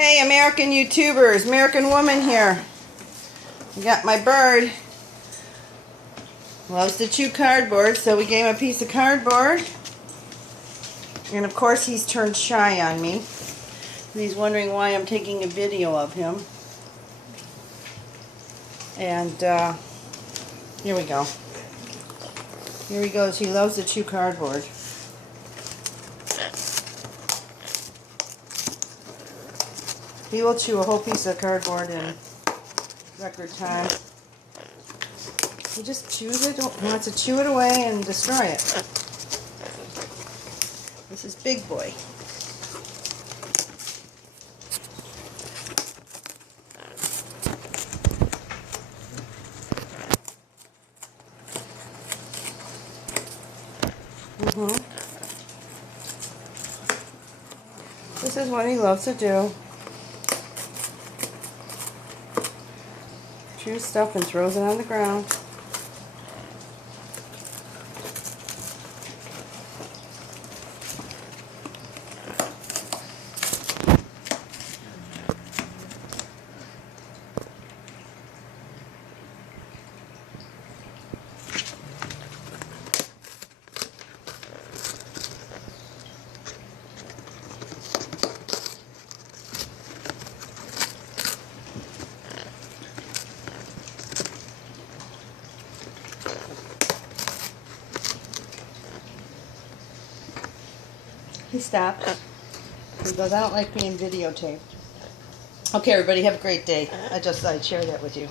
Hey, American YouTubers, American woman here. I got my bird. Loves to chew cardboard, so we gave him a piece of cardboard. And of course he's turned shy on me. He's wondering why I'm taking a video of him. And here we go. Here he goes. He loves to chew cardboard. He will chew a whole piece of cardboard in record time. He just chews it, wants to chew it away and destroy it. This is BigBoy. This is what he loves to do. Chews stuff and throws it on the ground. He stopped. He goes, I don't like being videotaped. Okay, everybody, have a great day. I just thought I'd share that with you.